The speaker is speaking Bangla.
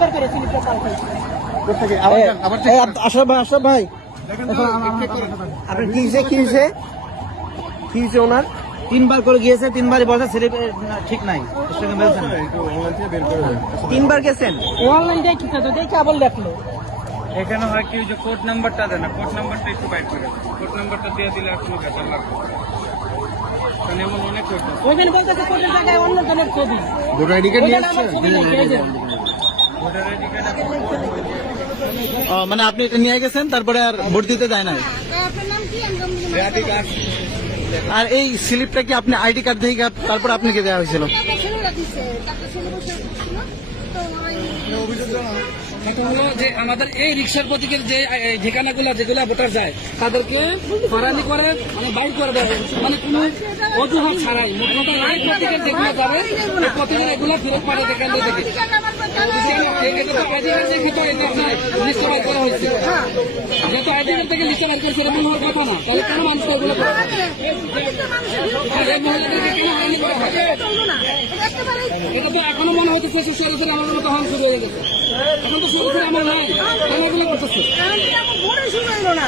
তিনবার করে স্লিপটা পাল্টাইছে। আশরাফ ভাই আপনার কি হয়েছে ওনার? তিনবার করে গিয়েছে, তিনবারই বলছে স্লিপ ঠিক নাই, তিনবার গেছেন অনলাইন দেখি তো দেখে আবার লেখলো। এখানে হয় কি যে কোড নাম্বারটা দেয় না, কোড নাম্বারটা একটু বাইট করে কোড নাম্বারটা দিয়ে দিলে আর কোনো ব্যাপার লাগবে না। কারণ এমন অনেক কোড আছে। ওইখানে বলতেছে কোর্টের জায়গায় অন্য জনের ছবি। ভোটার আইডি কার্ড নিয়ে ওইখানে আমার ছবি নেই, এই যে। ভোটার আইডি কার্ড মানে আপনি এটা নিয়ে গেছেন, তারপরে আর ভোট দিতে যায় নাই। আপনার নাম কি? আর এই স্লিপটা কি আপনি আইডি কার্ড দিয়ে তারপর আপনাকে দেওয়া হয়েছিল? ছেলেরা দিচ্ছে, তারপর ছেলে বসে ছিল তো এটা হলো যে আমাদের এই রিক্সার প্রতীকের যে ঠিকানাগুলো যেগুলো ভোটার যায় তাদেরকে হয়রানি করে মানে বাইর করে দেয়, মানে কোনো অজুহাত ছাড়াই মোট কথা এই প্রতীকের যেগুলো যাবে এই প্রতীকের এগুলো ফেরত পাঠাতে কেন্দ্র থেকে লিস্ট বাইর করা হয়েছে। যেহেতু আইডি কার্ড থেকে লিস্ট বাইর করেছে এরকম হওয়ার কথা না, তাহলে কেন মানুষ এগুলো করে? এই মহিলাদেরকে কেন হয়রানি করা হয়? এটা তো এখনো মনে হইতেছে সুশাসনের আমাদের মতো হন শুরু হয়ে গেছে। এখন তো সুশাসনের আমার নাই, কেন এগুলো করতেছে? ভোরে শুরু হইল না,